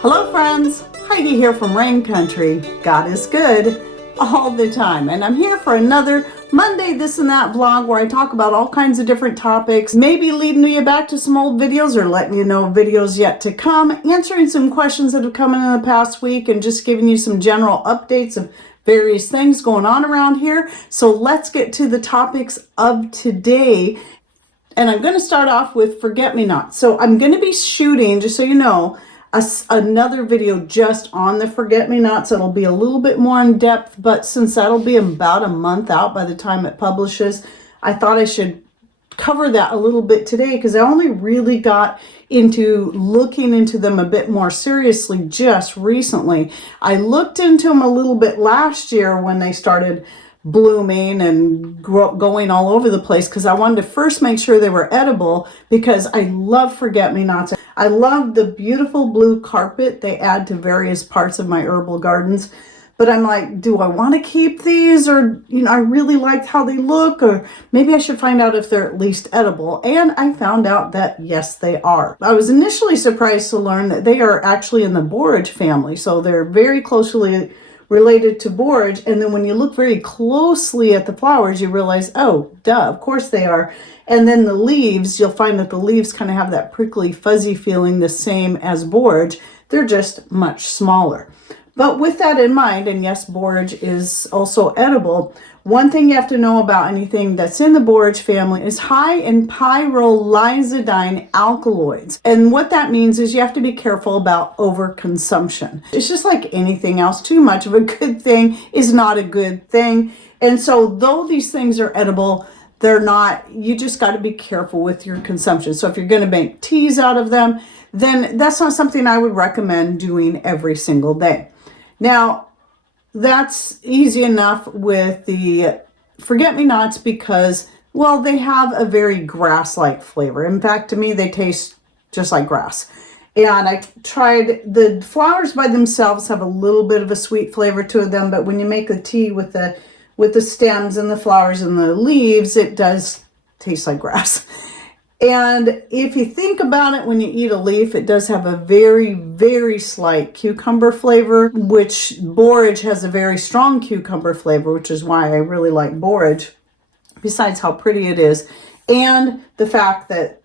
Hello friends, Heidi here from Rain Country. God is good all the time, and I'm here for another Monday This and That vlog where I talk about all kinds of different topics, maybe leading you back to some old videos or letting you know videos yet to come, answering some questions that have come in the past week, and just giving you some general updates of various things going on around here. So let's get to the topics of today. And I'm going to start off with forget-me-nots. So I'm going to be shooting, just so you know, another video just on the forget-me-nots. It'll be a little bit more in depth, but since that'll be about a month out by the time it publishes, I thought I should cover that a little bit today because I only really got into looking into them a bit more seriously just recently. I looked into them a little bit last year when they started blooming and going all over the place because I wanted to first make sure they were edible because I love forget-me-nots. I love the beautiful blue carpet they add to various parts of my herbal gardens. But I'm like, do I want to keep these? Or, I really liked how they look, or maybe I should find out if they're at least edible. And I found out that yes, they are. I was initially surprised to learn that they are actually in the borage family. So they're very closely related to borage. And then when you look very closely at the flowers, you realize, oh, duh, of course they are. And then the leaves, you'll find that the leaves kind of have that prickly, fuzzy feeling, the same as borage. They're just much smaller. But with that in mind, and yes, borage is also edible, one thing you have to know about anything that's in the borage family is high in pyrrolizidine alkaloids. And what that means is you have to be careful about overconsumption. It's just like anything else. Too much of a good thing is not a good thing. And so though these things are edible, they're not, you just got to be careful with your consumption. So if you're going to make teas out of them, then that's not something I would recommend doing every single day. Now, that's easy enough with the forget-me-nots because, well, they have a very grass-like flavor. In fact, to me, they taste just like grass. And I tried, the flowers by themselves have a little bit of a sweet flavor to them, but when you make the tea with the stems and the flowers and the leaves, it does taste like grass. And if you think about it, when you eat a leaf, it does have a very, very slight cucumber flavor, which borage has a very strong cucumber flavor, which is why I really like borage, besides how pretty it is. And the fact that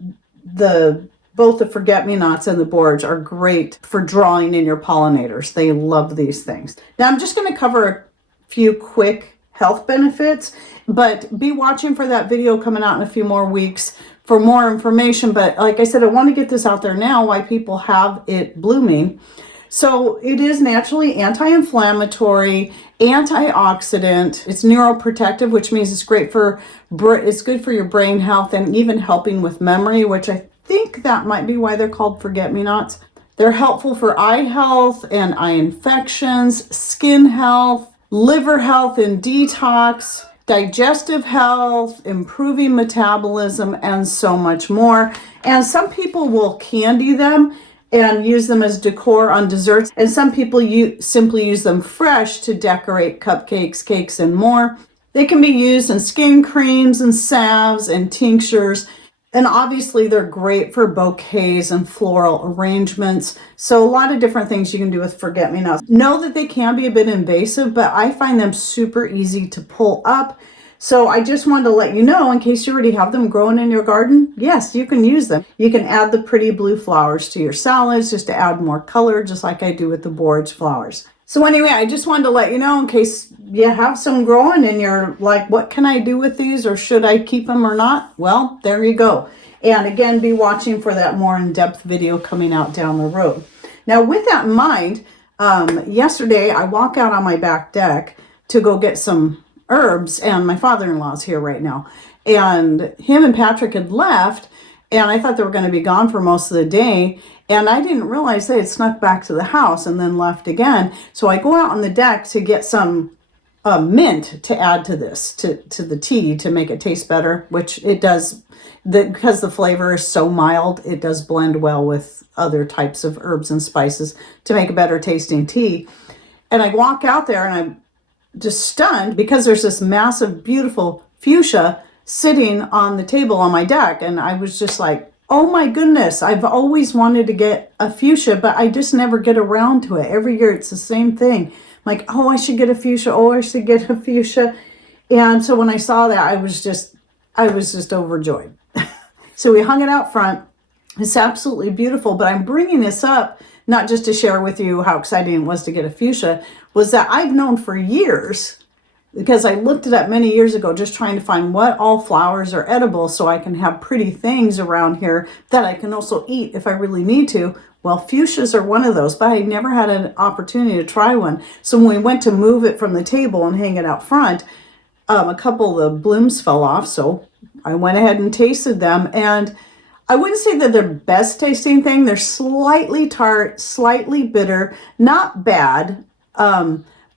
both the forget-me-nots and the borage are great for drawing in your pollinators. They love these things. Now I'm just going to cover a few quick health benefits, but be watching for that video coming out in a few more weeks for more information. But like I said, I want to get this out there now why people have it blooming. So it is naturally anti-inflammatory, antioxidant. It's neuroprotective, which means it's great for it's good for your brain health and even helping with memory, which I think that might be why they're called forget-me-nots. They're helpful for eye health and eye infections, skin health, liver health and detox, digestive health, improving metabolism, and so much more. And some people will candy them and use them as decor on desserts. And some people simply use them fresh to decorate cupcakes, cakes, and more. They can be used in skin creams and salves and tinctures. And obviously they're great for bouquets and floral arrangements. So a lot of different things you can do with forget-me-nots. Know that they can be a bit invasive, but I find them super easy to pull up. So I just wanted to let you know, in case you already have them growing in your garden, yes, you can use them. You can add the pretty blue flowers to your salads just to add more color, just like I do with the borage flowers. So anyway, I just wanted to let you know in case you have some growing and you're like, what can I do with these, or should I keep them or not? Well, there you go. And again, be watching for that more in-depth video coming out down the road. Now, with that in mind, yesterday I walk out on my back deck to go get some herbs, and my father-in-law's here right now. And him and Patrick had left, and I thought they were going to be gone for most of the day. And I didn't realize they had snuck back to the house and then left again. So I go out on the deck to get some mint to add to this, to the tea, to make it taste better, which it does, because the flavor is so mild, it does blend well with other types of herbs and spices to make a better tasting tea. And I walk out there and I'm just stunned because there's this massive, beautiful fuchsia sitting on the table on my deck. And I was just like, Oh my goodness, I've always wanted to get a fuchsia, but I just never get around to it. Every year it's the same thing. I'm like, oh, I should get a fuchsia. Oh, I should get a fuchsia. And so when I saw that, I was just overjoyed. So we hung it out front. It's absolutely beautiful, but I'm bringing this up not just to share with you how exciting it was to get a fuchsia, was that I've known for years, because I looked it up many years ago, just trying to find what all flowers are edible so I can have pretty things around here that I can also eat if I really need to. Well, fuchsias are one of those, but I never had an opportunity to try one. So when we went to move it from the table and hang it out front, a couple of the blooms fell off. So I went ahead and tasted them, and I wouldn't say that they're best tasting thing. They're slightly tart, slightly bitter, not bad.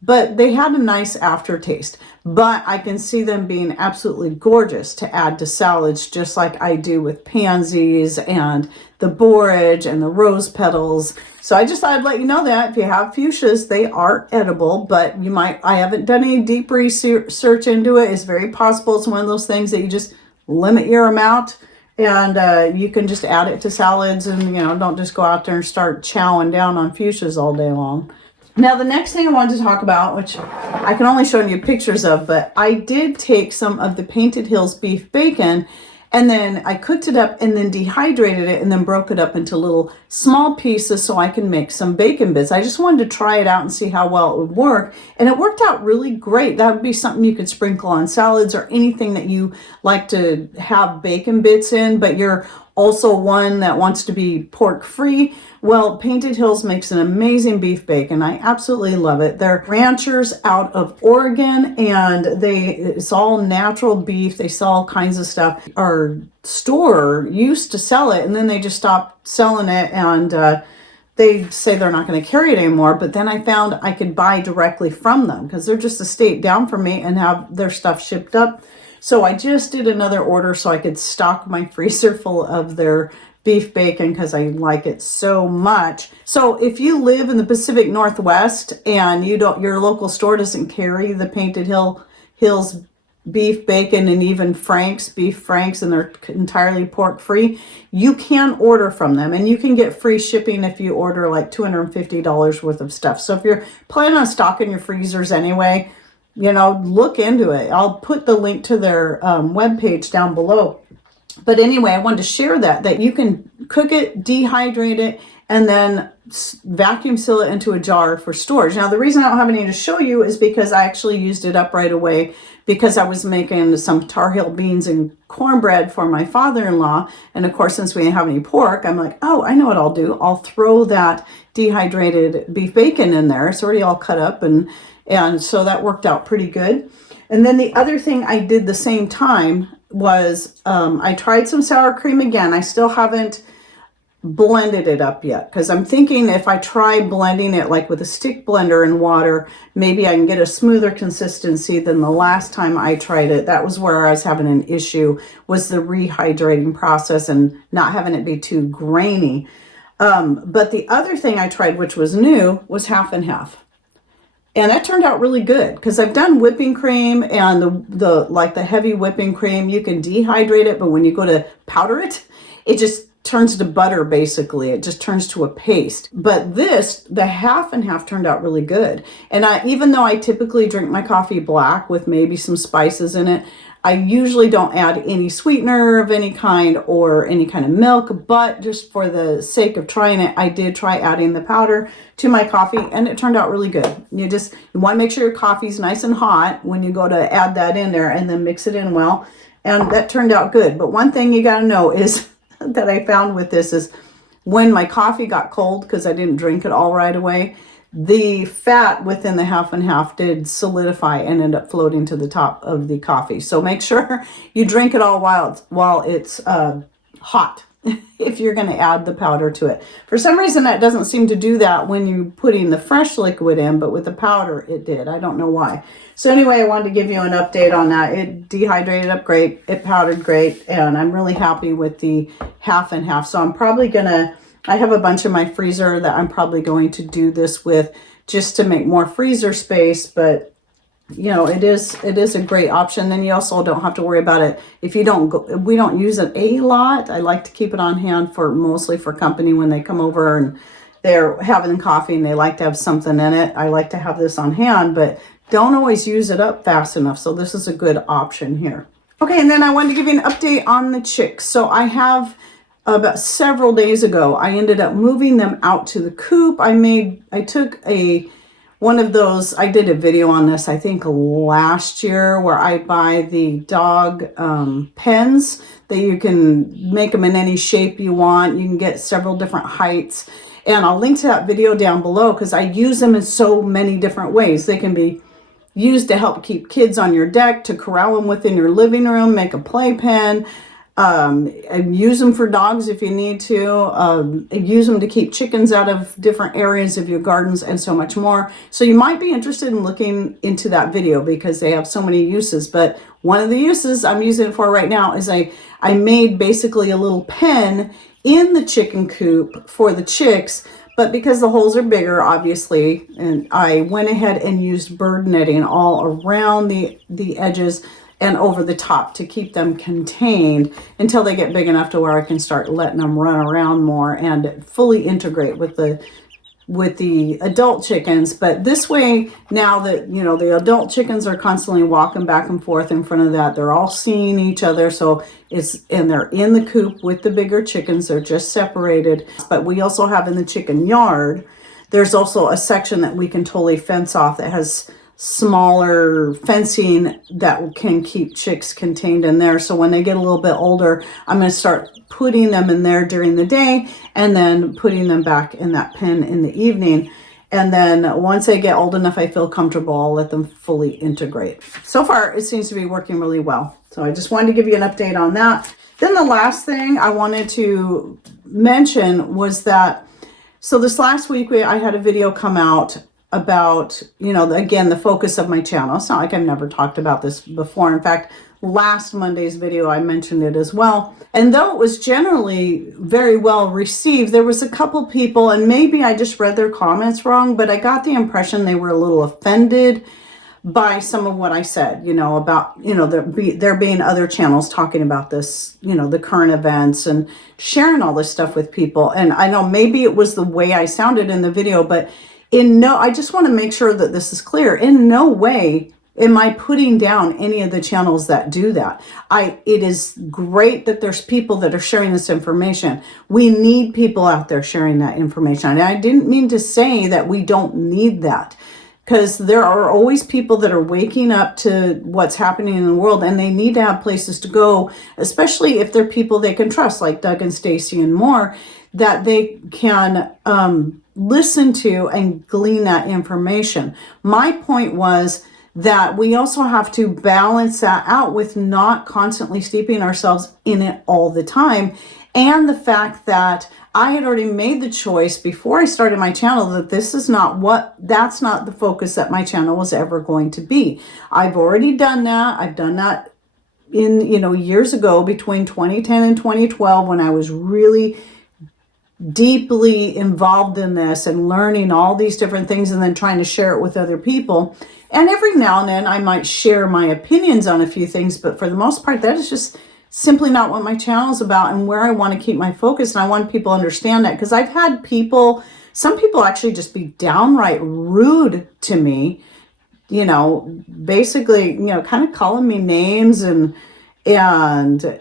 But they had a nice aftertaste. But I can see them being absolutely gorgeous to add to salads, just like I do with pansies and the borage and the rose petals. So I just thought I'd let you know that if you have fuchsias, they are edible, but you might, I haven't done any deep research into it. It's very possible it's one of those things that you just limit your amount, and you can just add it to salads, and don't just go out there and start chowing down on fuchsias all day long. Now, the next thing I wanted to talk about, which I can only show you pictures of, but I did take some of the Painted Hills beef bacon, and then I cooked it up and then dehydrated it and then broke it up into little small pieces so I can make some bacon bits. I just wanted to try it out and see how well it would work, and it worked out really great. That would be something you could sprinkle on salads or anything that you like to have bacon bits in, but you're also one that wants to be pork free. Well, Painted Hills makes an amazing beef bacon. I absolutely love it. They're ranchers out of Oregon, and it's all natural beef. They sell all kinds of stuff. Our store used to sell it, and then they just stopped selling it, and they say they're not going to carry it anymore. But then I found I could buy directly from them because they're just a state down from me and have their stuff shipped up. So I just did another order so I could stock my freezer full of their beef bacon because I like it so much. So if you live in the Pacific Northwest and your local store doesn't carry the Painted Hills beef bacon, and even beef Franks, and they're entirely pork free, you can order from them, and you can get free shipping if you order like $250 worth of stuff. So if you're planning on stocking your freezers anyway, look into it. I'll put the link to their webpage down below. But anyway, I wanted to share that you can cook it, dehydrate it, and then vacuum seal it into a jar for storage. Now, the reason I don't have any to show you is because I actually used it up right away because I was making some Tar Heel beans and cornbread for my father-in-law. And of course, since we didn't have any pork, I'm like, oh, I know what I'll do. I'll throw that dehydrated beef bacon in there. It's already all cut up, and so that worked out pretty good. And then the other thing I did the same time was I tried some sour cream again. I still haven't blended it up yet because I'm thinking if I try blending it like with a stick blender and water, maybe I can get a smoother consistency than the last time I tried it. That was where I was having an issue, was the rehydrating process and not having it be too grainy. But the other thing I tried, which was new, was half and half. And that turned out really good because I've done whipping cream, and the heavy whipping cream, you can dehydrate it, but when you go to powder it, it just turns to butter basically. It just turns to a paste. But the half and half turned out really good. And even though I typically drink my coffee black with maybe some spices in it, I usually don't add any sweetener of any kind or any kind of milk, but just for the sake of trying it, I did try adding the powder to my coffee, and it turned out really good. You want to make sure your coffee's nice and hot when you go to add that in there, and then mix it in well, and that turned out good. But one thing you got to know is that I found with this is when my coffee got cold, because I didn't drink it all right away, the fat within the half and half did solidify and end up floating to the top of the coffee. So make sure you drink it all while it's hot if you're going to add the powder to it. For some reason, that doesn't seem to do that when you're putting the fresh liquid in, but with the powder, it did. I don't know why. So anyway, I wanted to give you an update on that. It dehydrated up great. It powdered great. And I'm really happy with the half and half. So I'm probably going to... I have a bunch in my freezer that I'm probably going to do this with just to make more freezer space, but you know, it is a great option. Then you also don't have to worry about it if you don't go. We don't use it a lot. I like to keep it on hand for mostly for company when they come over and they're having coffee and they like to have something in it. I like to have this on hand, but don't always use it up fast enough. So this is a good option here. Okay, and then I wanted to give you an update on the chicks. So I have about several days ago, I ended up moving them out to the coop. I took one of those, I did a video on this, I think last year, where I buy the dog pens that you can make them in any shape you want. You can get several different heights. And I'll link to that video down below because I use them in so many different ways. They can be used to help keep kids on your deck, to corral them within your living room, make a playpen, and use them for dogs if you need to, use them to keep chickens out of different areas of your gardens, and so much more. So you might be interested in looking into that video because they have so many uses. But one of the uses I'm using it for right now is I made basically a little pen in the chicken coop for the chicks. But because the holes are bigger, obviously, and I went ahead and used bird netting all around the edges and over the top to keep them contained until they get big enough to where I can start letting them run around more and fully integrate with the adult chickens. But this way, now that, you know, the adult chickens are constantly walking back and forth in front of that, they're all seeing each other. So and they're in the coop with the bigger chickens. They're just separated. But we also have in the chicken yard, there's also a section that we can totally fence off that has smaller fencing that can keep chicks contained in there. So when they get a little bit older, I'm going to start putting them in there during the day and then putting them back in that pen in the evening. And then once they get old enough, I feel comfortable, I'll let them fully integrate. So far, it seems to be working really well. So I just wanted to give you an update on that. Then the last thing I wanted to mention was that, so this last week I had a video come out about, you know, again, the focus of my channel. It's not like I've never talked about this before. In fact, last Monday's video, I mentioned it as well. And though it was generally very well received, there was a couple people, and maybe I just read their comments wrong, but I got the impression they were a little offended by some of what I said, you know, about, you know, there being other channels talking about this, you know, the current events and sharing all this stuff with people. And I know maybe it was the way I sounded in the video, but I just want to make sure that this is clear. In no way am I putting down any of the channels that do that. It is great that there's people that are sharing this information. We need people out there sharing that information. And I didn't mean to say that we don't need that, because there are always people that are waking up to what's happening in the world, and they need to have places to go, especially if they're people they can trust, like Doug and Stacy and more, that they can listen to and glean that information. My point was that we also have to balance that out with not constantly steeping ourselves in it all the time. And the fact that I had already made the choice before I started my channel that that's not the focus that my channel was ever going to be. I've already done that. I've done that in, you know, years ago between 2010 and 2012 when I was really deeply involved in this and learning all these different things and then trying to share it with other people. And every now and then I might share my opinions on a few things, but for the most part, that is just simply not what my channel is about and where I want to keep my focus. And I want people to understand that, because I've had some people actually just be downright rude to me, you know, basically, you know, kind of calling me names and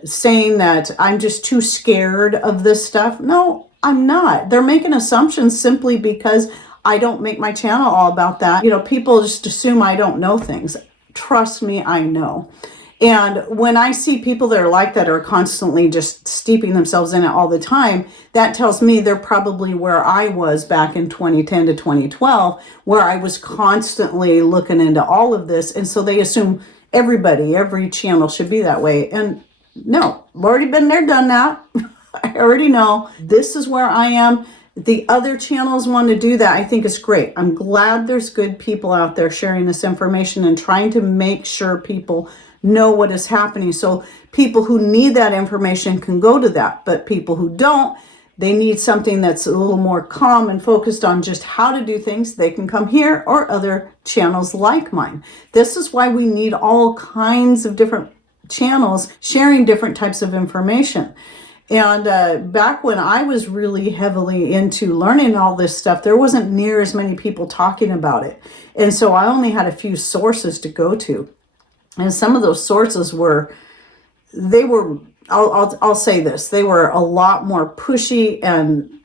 saying that I'm just too scared of this stuff. No, I'm not. They're making assumptions simply because I don't make my channel all about that. You know, people just assume I don't know things. Trust me, I know. And when I see people that are like that, are constantly just steeping themselves in it all the time, that tells me they're probably where I was back in 2010 to 2012, where I was constantly looking into all of this. And so they assume every channel should be that way. And no, I've already been there, done that. I already know this is where I am. The other channels want to do that. I think it's great. I'm glad there's good people out there sharing this information and trying to make sure people know what is happening. So people who need that information can go to that, but people who don't, they need something that's a little more calm and focused on just how to do things, they can come here or other channels like mine. This is why we need all kinds of different channels sharing different types of information. And back when I was really heavily into learning all this stuff, there wasn't near as many people talking about it. And so I only had a few sources to go to. And some of those sources I'll say this, they were a lot more pushy and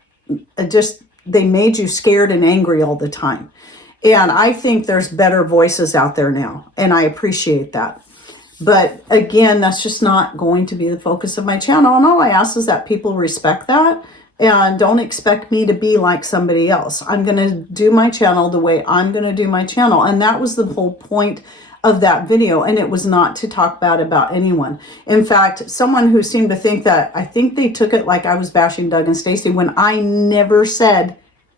they made you scared and angry all the time. And I think there's better voices out there now, and I appreciate that. But again, that's just not going to be the focus of my channel. And all I ask is that people respect that and don't expect me to be like somebody else. I'm going to do my channel the way I'm going to do my channel. And that was the whole point of that video. And it was not to talk bad about anyone. In fact, someone who seemed to think that, I think they took it like I was bashing Doug and Stacy when I never said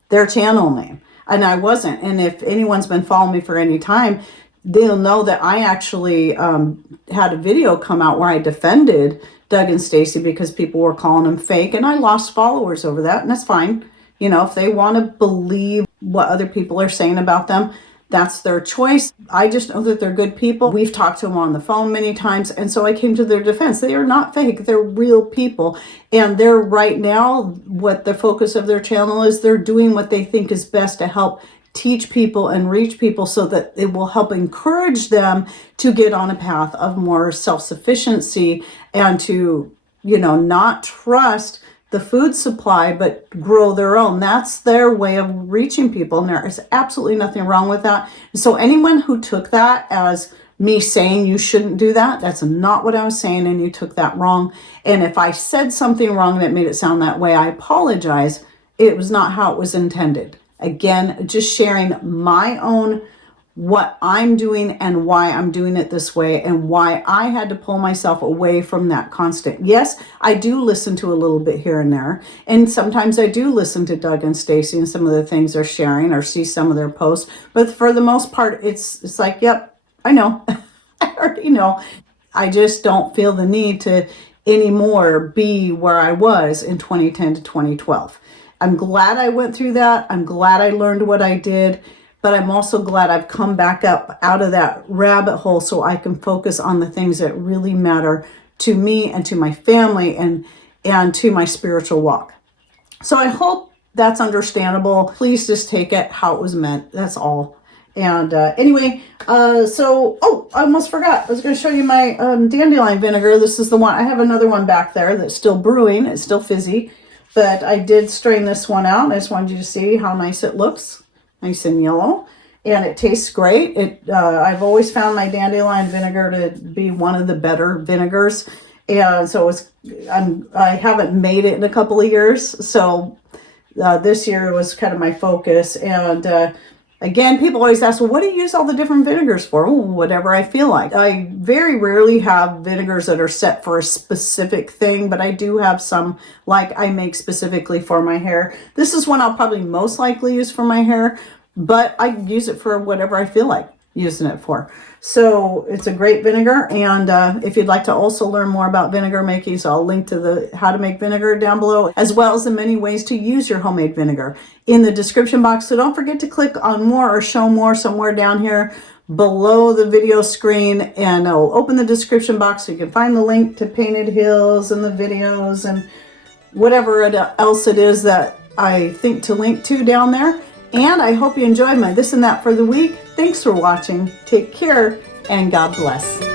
their channel name. And I wasn't. And if anyone's been following me for any time, they'll know that I actually had a video come out where I defended Doug and Stacy because people were calling them fake, and I lost followers over that, and that's fine. You know, if they want to believe what other people are saying about them, that's their choice. I just know that they're good people. We've talked to them on the phone many times, and so I came to their defense. They are not fake. They're real people, and they're right now, what the focus of their channel is, they're doing what they think is best to help teach people and reach people so that it will help encourage them to get on a path of more self-sufficiency and to, you know, not trust the food supply, but grow their own. That's their way of reaching people. And there is absolutely nothing wrong with that. So anyone who took that as me saying you shouldn't do that, that's not what I was saying, and you took that wrong. And if I said something wrong that made it sound that way, I apologize. It was not how it was intended. Again, just sharing my own, what I'm doing and why I'm doing it this way and why I had to pull myself away from that constant. Yes, I do listen to a little bit here and there. And sometimes I do listen to Doug and Stacy and some of the things they're sharing or see some of their posts. But for the most part, it's like, yep, I know. I already know. I just don't feel the need to anymore be where I was in 2010 to 2012. I'm glad I went through that. I'm glad I learned what I did, but I'm also glad I've come back up out of that rabbit hole so I can focus on the things that really matter to me and to my family and to my spiritual walk. So I hope that's understandable. Please just take it how it was meant. That's all. And anyway, I almost forgot. I was going to show you my dandelion vinegar. This is the one. I have another one back there that's still brewing. It's still fizzy. But I did strain this one out. I just wanted you to see how nice it looks. Nice and yellow. And it tastes great. I've always found my dandelion vinegar to be one of the better vinegars. And so I haven't made it in a couple of years. So this year was kind of my focus. And again, people always ask, well, what do you use all the different vinegars for? Oh, whatever I feel like. I very rarely have vinegars that are set for a specific thing, but I do have some like I make specifically for my hair. This is one I'll probably most likely use for my hair, but I use it for whatever I feel like using it for. So it's a great vinegar. And if you'd like to also learn more about vinegar making, so I'll link to the how to make vinegar down below, as well as the many ways to use your homemade vinegar in the description box. So don't forget to click on more or show more somewhere down here below the video screen, and it'll open the description box so you can find the link to Painted Hills and the videos and whatever else it is that I think to link to down there. And I hope you enjoyed my this and that for the week. Thanks for watching. Take care and God bless.